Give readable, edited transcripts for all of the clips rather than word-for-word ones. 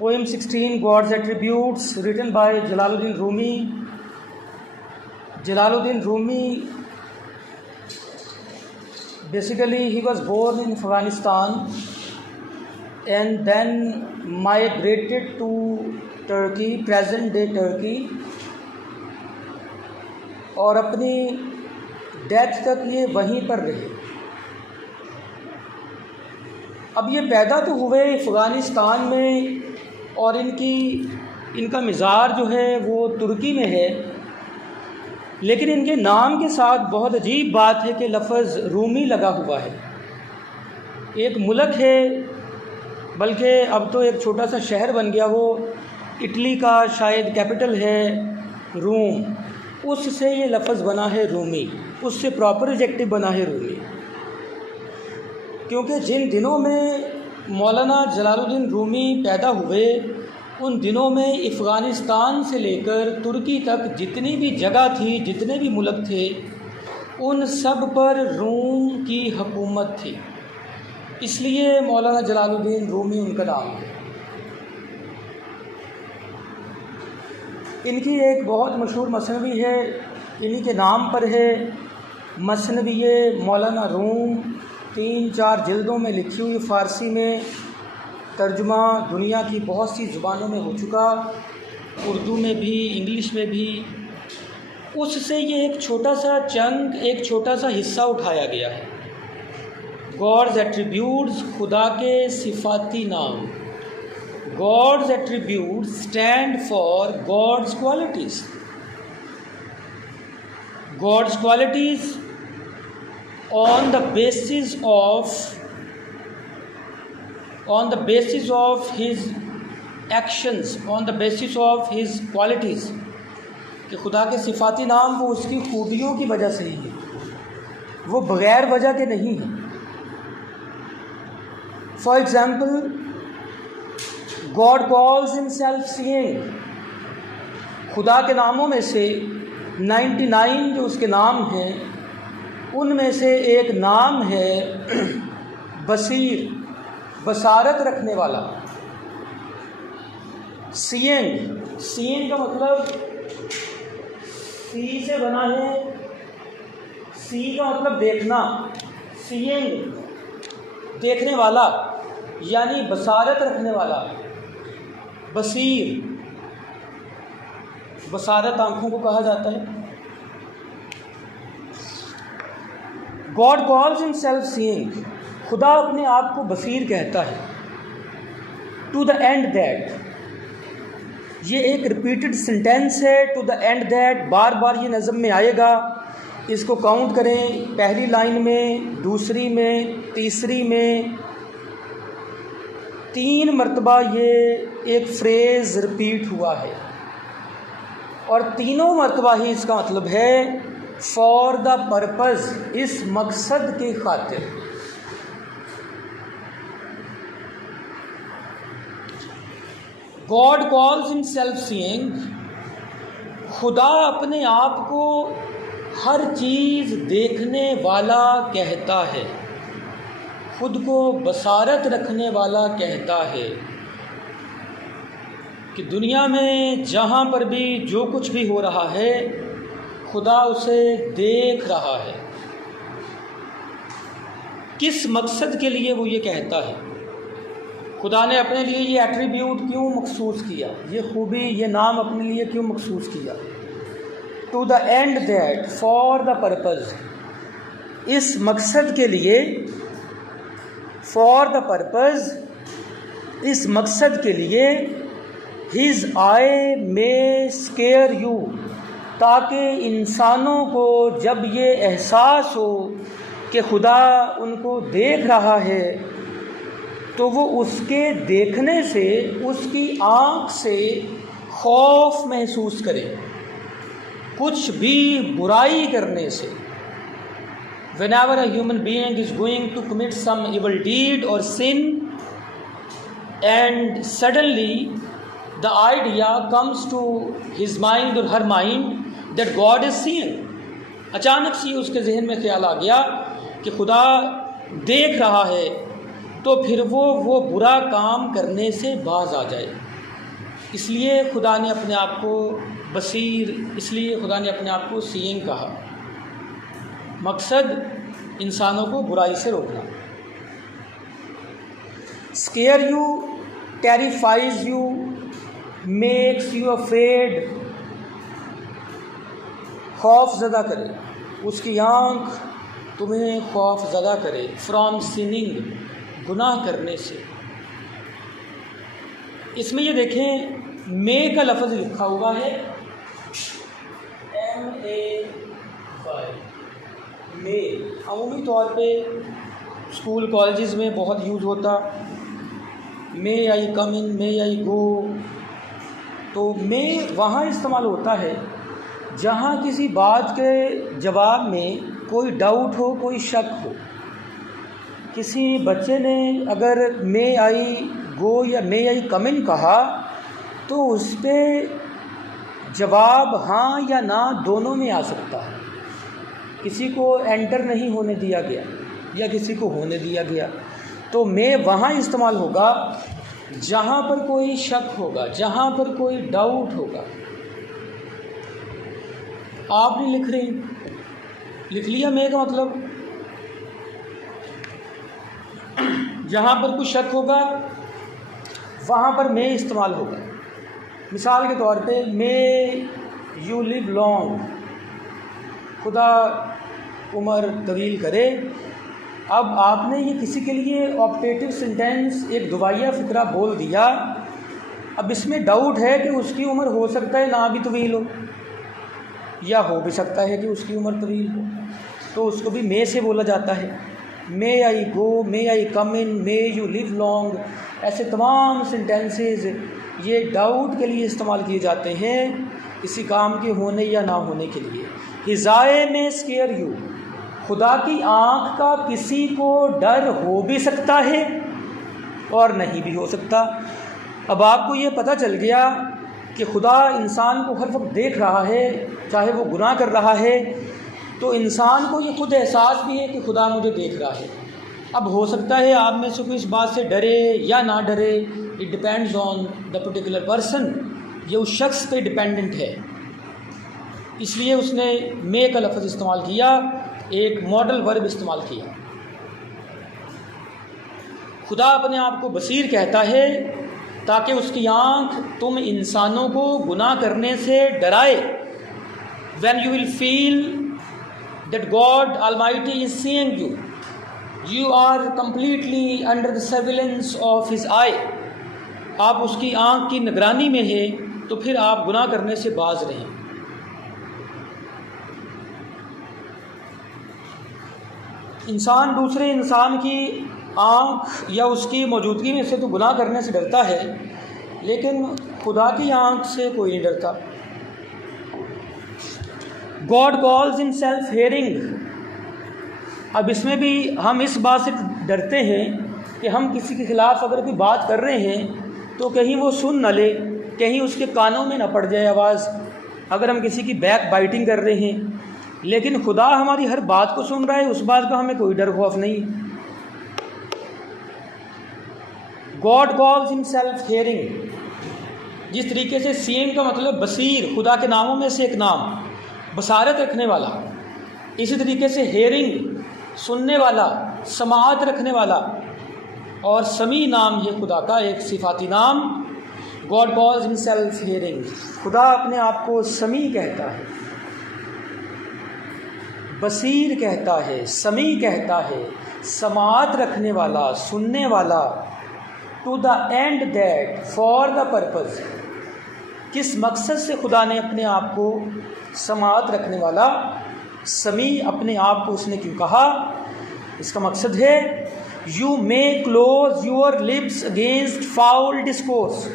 Poem 16, God's Attributes, written by Jalaluddin Rumi. Jalaluddin Rumi, basically he was born in Afghanistan and then migrated to Turkey, present day Turkey, और अपनी death तक ये वहीं पर रहे। अब ये पैदा तो हुए अफ़गानिस्तान में और इनका मिज़ार जो है वो तुर्की में है, लेकिन इनके नाम के साथ बहुत अजीब बात है कि लफ्ज़ रूमी लगा हुआ है। एक मुल्क है, बल्कि अब तो एक छोटा सा शहर बन गया, वो इटली का शायद कैपिटल है रूम, उससे ये लफ्ज़ बना है रूमी, उससे प्रॉपर एडजेक्टिव बना है रूमी। क्योंकि जिन दिनों में मौलाना जलालुद्दीन रूमी पैदा हुए, उन दिनों में अफ़गानिस्तान से लेकर तुर्की तक जितनी भी जगह थी, जितने भी मुल्क थे, उन सब पर रूम की हुकूमत थी। इसलिए मौलाना जलालुद्दीन रूमी उनका नाम है। इनकी एक बहुत मशहूर मसनवी है, इन्हीं के नाम पर है, मसनवी मौलाना रूम, 3-4 जिल्दों में लिखी हुई, फ़ारसी में तर्जुमा दुनिया की बहुत सी ज़ुबानों में हो चुका, उर्दू में भी, इंग्लिश में भी। उससे ये एक छोटा सा चंक, एक छोटा सा हिस्सा उठाया गया है। गॉड्स एट्रीब्यूट्स, खुदा के सिफाती नाम। God's attributes stand for God's qualities. God's qualities on the basis of his actions, on the basis of his qualities, कि खुदा के सिफाती नाम वो उसकी खूबियों की वजह से ही है, वो बग़ैर वजह के नहीं है। For example, God calls himself seeing. खुदा के नामों में से 99 जो उसके नाम हैं, उनमें से एक नाम है बसीर, बसारत रखने वाला। सीइंग का मतलब सी से बना है, सी का मतलब देखना, सीइंग देखने वाला, यानी बसारत रखने वाला। बसीर, बसारत आँखों को कहा जाता है। गॉड कॉल्स हिमसेल्फ सीइंग, खुदा अपने आप को बसीर कहता है। टू द एंड दैट, ये एक रिपीटेड सेंटेंस है। टू द एंड दैट, बार बार ये नज़म में आएगा। इसको काउंट करें, पहली लाइन में, दूसरी में, तीसरी में, 3 मरतबा ये एक फ्रेज़ रिपीट हुआ है, और तीनों मरतबा ही इसका मतलब है फॉर द पर्पज़, इस मकसद के खातिर। गॉड कॉल्स हिमसेल्फ सीइंग, खुदा अपने आप को हर चीज़ देखने वाला कहता है, खुद को बसारत रखने वाला कहता है कि दुनिया में जहाँ पर भी जो कुछ भी हो रहा है, खुदा उसे देख रहा है। किस मकसद के लिए वो ये कहता है? खुदा ने अपने लिए ये एट्रीब्यूट क्यों मखसूस किया, ये खूबी, ये नाम अपने लिए क्यों मखसूस किया? To the end that, for the purpose, इस मकसद के लिए, फॉर द पर्पज़, इस मकसद के लिए, his I may square you, ताकि इंसानों को जब ये एहसास हो कि खुदा उनको देख रहा है, तो वो उसके देखने से, उसकी आँख से खौफ महसूस करे, कुछ भी बुराई करने से। Whenever a human being is going to commit some evil deed or sin, and suddenly the idea comes to his mind or her mind that God is seeing, अचानक से उसके जहन में ख्याल आ गया कि खुदा देख रहा है, तो फिर वो बुरा काम करने से बाज आ जाए। इसलिए खुदा ने अपने आप को बसीर, इसलिए खुदा ने अपने आप को सीइंग कहा। मकसद इंसानों को बुराई से रोकना। Scare you, terrifies you, makes you afraid, खौफ ज़दा करे, उसकी आँख तुम्हें खौफ ज़दा करे। फ्रॉम सिनिंग, गुनाह करने से। इसमें ये देखें मे का लफ्ज़ लिखा हुआ है, MAY, मे। अमूमी तौर पे स्कूल कॉलेजेस में बहुत यूज़ होता, मे आई कम इन, मे आई गो। तो मे वहाँ इस्तेमाल होता है जहाँ किसी बात के जवाब में कोई डाउट हो, कोई शक हो। किसी बच्चे ने अगर मे आई गो या मे आई कम इन कहा तो उस पर जवाब हाँ या ना दोनों में आ सकता है। किसी को एंटर नहीं होने दिया गया या किसी को होने दिया गया, तो मे वहाँ इस्तेमाल होगा जहाँ पर कोई शक होगा, जहाँ पर कोई डाउट होगा। आप नहीं लिख रही, लिख लिया मे का मतलब, जहाँ पर कुछ शक होगा वहाँ पर मे इस्तेमाल होगा। मिसाल के तौर पे मे यू लिव लॉन्ग, खुदा उम्र तवील करे। अब आपने ये किसी के लिए ऑप्टेटिव सेंटेंस, एक दुआया फ़िक्रा बोल दिया। अब इसमें डाउट है कि उसकी उम्र हो सकता है ना भी तवील हो, या हो भी सकता है कि उसकी उम्र तवील हो, तो उसको भी मे से बोला जाता है। मे आई गो, मे आई कम इन, मे यू लिव लॉन्ग, ऐसे तमाम सेंटेंसेस ये डाउट के लिए इस्तेमाल किए जाते हैं, किसी काम के होने या ना होने के लिए। हिज़ाए में स्केयर यू, खुदा की आँख का किसी को डर हो भी सकता है और नहीं भी हो सकता। अब आपको ये पता चल गया कि खुदा इंसान को हर वक्त देख रहा है, चाहे वो गुनाह कर रहा है, तो इंसान को ये खुद एहसास भी है कि खुदा मुझे देख रहा है। अब हो सकता है आप में से कोई इस बात से डरे या ना डरे, it depends on the particular person, ये उस शख्स पे डिपेंडेंट है। इसलिए उसने मे का लफ्ज़ इस्तेमाल किया, एक मॉडल वर्ब इस्तेमाल किया। खुदा अपने आप को बसीर कहता है ताकि उसकी आँख तुम इंसानों को गुनाह करने से डराए। When you will feel that God Almighty is seeing you, you are completely under the surveillance of His eye. आप उसकी आँख की निगरानी में है, तो फिर आप गुनाह करने से बाज रहें। इंसान दूसरे इंसान की आँख या उसकी मौजूदगी में से तो गुनाह करने से डरता है, लेकिन खुदा की आँख से कोई नहीं डरता। God calls himself hearing. अब इसमें भी हम इस बात से डरते हैं कि हम किसी के ख़िलाफ़ अगर कोई बात कर रहे हैं तो कहीं वो सुन न ले, कहीं उसके कानों में न पड़ जाए आवाज़। अगर हम किसी की बैक बाइटिंग कर रहे हैं, लेकिन खुदा हमारी हर बात को सुन रहा है, उस बात का हमें कोई डर खौफ नहीं। God calls himself hearing. जिस तरीके से सीइंग का मतलब बसीर, खुदा के नामों में से एक नाम, बसारत रखने वाला, इसी तरीके से हेयरिंग, सुनने वाला, समाअत रखने वाला, और समी नाम ये खुदा का एक सिफाती नाम। God calls himself hearing. खुदा अपने आप को समी कहता है, बसीर कहता है, समी कहता है, समाअत रखने वाला, सुनने वाला। To the end that, for the purpose. किस मकसद से खुदा ने अपने आप को समाअत रखने वाला, समी अपने आप को उसने क्यों कहा? इसका मकसद है you may close your lips against foul discourse.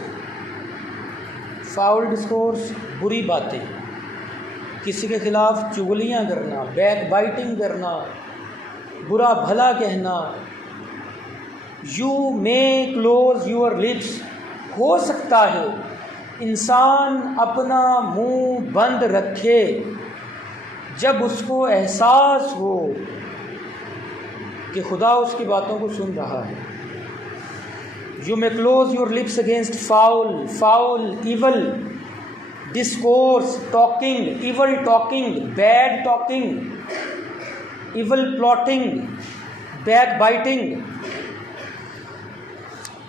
Foul discourse, बुरी बातें, किसी के ख़िलाफ़ चुगलियाँ करना, बैक बाइटिंग करना, बुरा भला कहना। You may close your lips. हो सकता है इंसान अपना मुंह बंद रखे जब उसको एहसास हो कि खुदा उसकी बातों को सुन रहा है। You may close your lips against foul, evil discourse, talking, evil talking, bad talking, evil plotting, backbiting.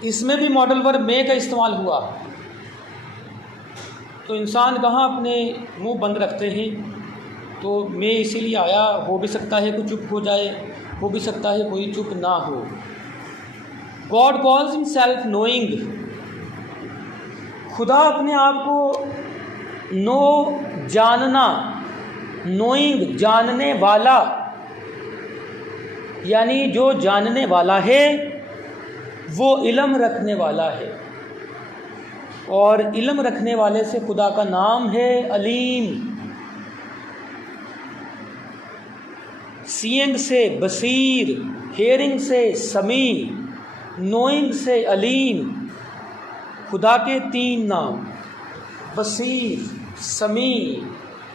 इसमें भी मॉडल वर्ब मे का इस्तेमाल हुआ। तो इंसान कहाँ अपने मुंह बंद रखते हैं, तो मे इसीलिए आया। हो भी सकता है कोई चुप हो जाए, हो भी सकता है कोई चुप ना हो। गॉड कॉल्स हिमसेल्फ नोइंग, खुदा अपने आप को नो जानना, नोइंग जानने वाला, यानी जो जानने वाला है वो इल्म रखने वाला है। और इल्म रखने वाले से खुदा का नाम है अलीम। सीइंग से बसीर, हेयरिंग से समी, नोइंग से अलीम। खुदा के 3 नाम, बसीर, समी,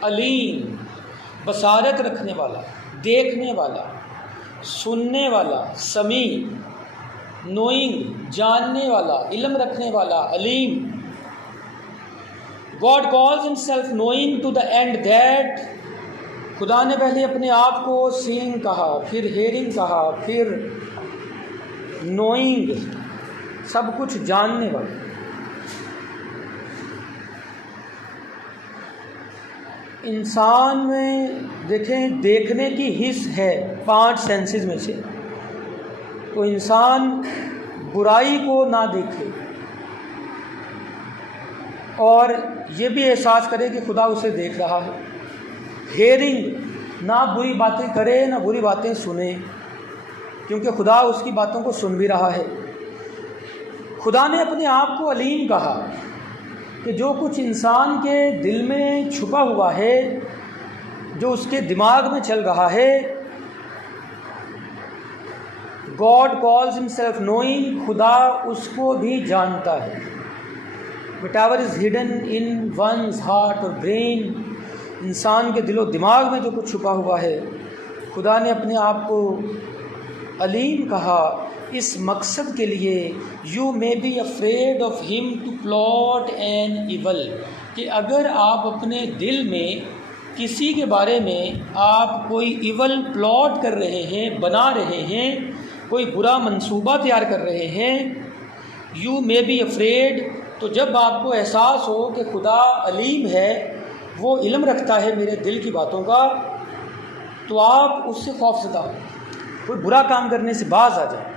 अलीम। बसारत रखने वाला, देखने वाला, सुनने वाला, समी, नोइंग जानने वाला, इल्म रखने वाला, अलीम। God calls himself knowing to the end that, खुदा ने पहले अपने आप को सीइंग कहा, फिर हेयरिंग कहा, फिर नोइंग, सब कुछ जानने वाला। इंसान में देखें, देखने की हिस्स है 5 सेंसेस में से। तो इंसान बुराई को ना देखे और ये भी एहसास करे कि खुदा उसे देख रहा है। हेयरिंग, ना बुरी बातें करे ना बुरी बातें सुने, क्योंकि खुदा उसकी बातों को सुन भी रहा है। खुदा ने अपने आप को अलीम कहा कि जो कुछ इंसान के दिल में छुपा हुआ है, जो उसके दिमाग में चल रहा है, गॉड कॉल्स हिमसेल्फ नोइंग, खुदा उसको भी जानता है। Whatever is hidden in once heart और ब्रेन, इंसान के दिलो दिमाग में जो कुछ छुपा हुआ है, खुदा ने अपने आप को अलीम कहा। इस मकसद के लिए you may be afraid of him to plot an evil, कि अगर आप अपने दिल में किसी के बारे में आप कोई इवल प्लॉट कर रहे हैं, बना रहे हैं, कोई बुरा मंसूबा तैयार कर रहे हैं, यू मे बी अफ्रेड, तो जब आपको एहसास हो कि खुदा अलीम है, वो इल्म रखता है मेरे दिल की बातों का, तो आप उससे खौफज़दा हो, कोई बुरा काम करने से बाज आ जाए।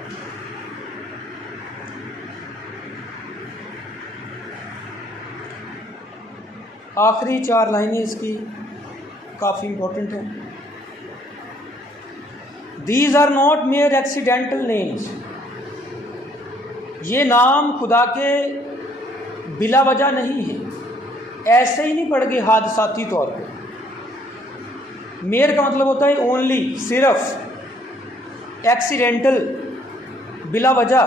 आखिरी 4 लाइनें इसकी काफ़ी इम्पोर्टेंट हैं। These are not mere accidental names, ये नाम खुदा के बिला वजह नहीं है, ऐसे ही नहीं पड़ गए हादसाती तौर पे। मेयर का मतलब होता है ओनली, सिर्फ, एक्सीडेंटल, बिला वजह।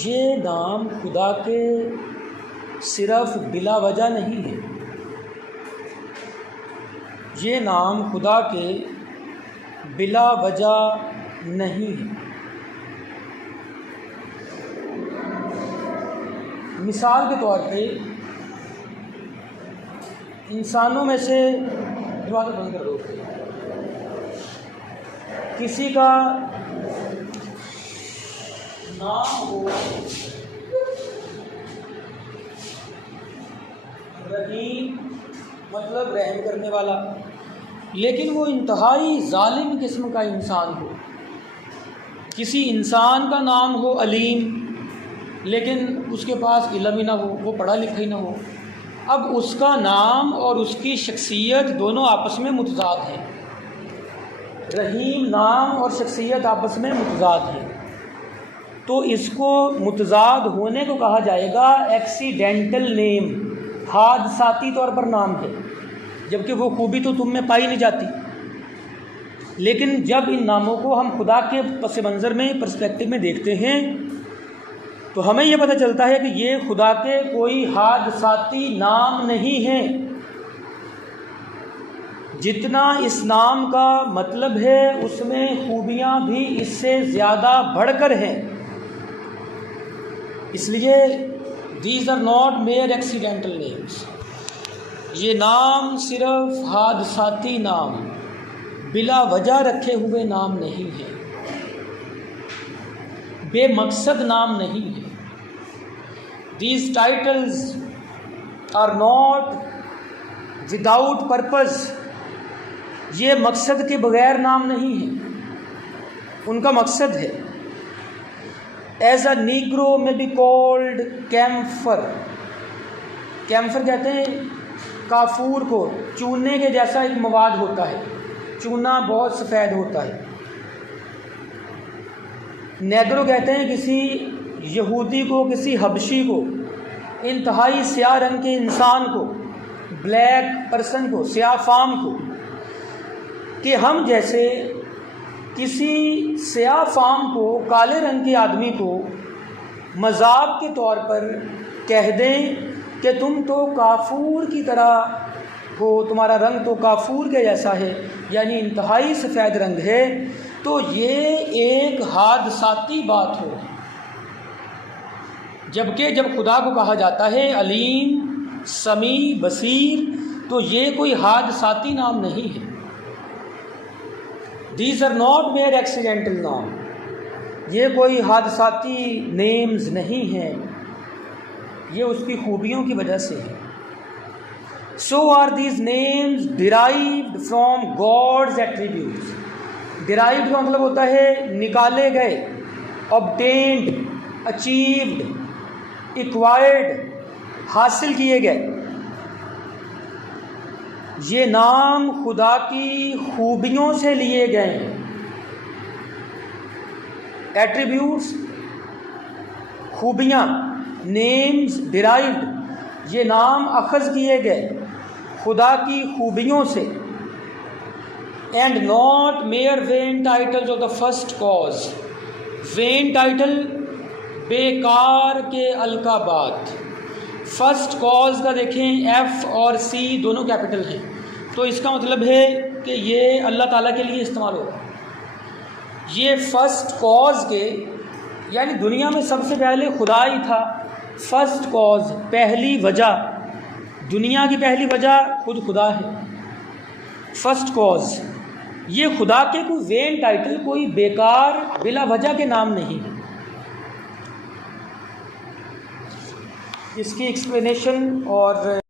ये नाम खुदा के सिर्फ बिला वजह नहीं है, ये नाम खुदा के बिला वजह नहीं है। मिसाल के तौर पे इंसानों में से, दरवाज़ा बंद कर दो, किसी का नाम हो रहीम, मतलब रहम करने वाला, लेकिन वो इंतहाई जालिम किस्म का इंसान हो। किसी इंसान का नाम हो अलीम, लेकिन उसके पास इल्म ही ना हो, वो पढ़ा लिखा ही ना हो। अब उसका नाम और उसकी शख्सियत दोनों आपस में मुतजाद हैं। रहीम नाम और शख्सियत आपस में मुतजाद हैं, तो इसको मुतजाद होने को कहा जाएगा एक्सीडेंटल नेम, हादसाती तौर पर नाम है, जबकि वो खूबी तो तुम में पाई नहीं जाती। लेकिन जब इन नामों को हम खुदा के पस मंज़र में, पर्सपेक्टिव में देखते हैं, तो हमें यह पता चलता है कि ये खुदा के कोई हादसाती नाम नहीं है। जितना इस नाम का मतलब है, उसमें खूबियाँ भी इससे ज़्यादा बढ़कर हैं। इसलिए these are not mere accidental names, ये नाम सिर्फ हादसाती नाम, बिला वजह रखे हुए नाम नहीं है, बेमकसद नाम नहीं है। These titles are not without purpose, ये मकसद के बगैर नाम नहीं है, उनका मकसद है। एज अ नीग्रो में बी कॉल्ड कैम्फर, कैम्फर कहते हैं काफूर को, चूने के जैसा एक मवाद होता है, चूना बहुत सफ़ेद होता है। नेग्रो कहते हैं किसी यहूदी को, किसी हबशी को, इंतहाई स्याह रंग के इंसान को, ब्लैक पर्सन को, स्याह फाम को, कि हम जैसे किसी स्याह फाम को, काले रंग के आदमी को मजाक के तौर पर कह दें कि तुम तो काफूर की तरह हो, तुम्हारा रंग तो काफूर के जैसा है, यानी इंतहाई सफ़ेद रंग है, तो ये एक हादसाती बात हो। जबकि जब खुदा को कहा जाता है अलीम, समी, बसीर, तो ये कोई हादसाती नाम नहीं है। These are not mere accidental नाम, ये कोई हादसाती नेम्स नहीं हैं, ये उसकी खूबियों की वजह से है। So are these names derived from God's attributes। derived का मतलब होता है निकाले गए, obtained, achieved, acquired, हासिल किए गए। ये नाम खुदा की खूबियों से लिए गए हैं। एट्रीब्यूट्स, खूबियाँ, नेम्स डिराइव्ड, ये नाम अखज़ किए गए खुदा की खूबियों से। And not mayor when titles of the first cause, when title बेकार के अलकाबात। फर्स्ट कॉज का देखें एफ़ और सी दोनों कैपिटल हैं, तो इसका मतलब है कि ये अल्लाह ताला के लिए इस्तेमाल होगा। ये फर्स्ट कॉज के, यानी दुनिया में सबसे पहले खुदा ही था। फर्स्ट कॉज, पहली वजह, दुनिया की पहली वजह खुद खुदा है। फर्स्ट कॉज, ये खुदा के कोई वेन टाइटल, कोई बेकार बिला वजह के नाम नहीं है। इसकी एक्सप्लेनेशन और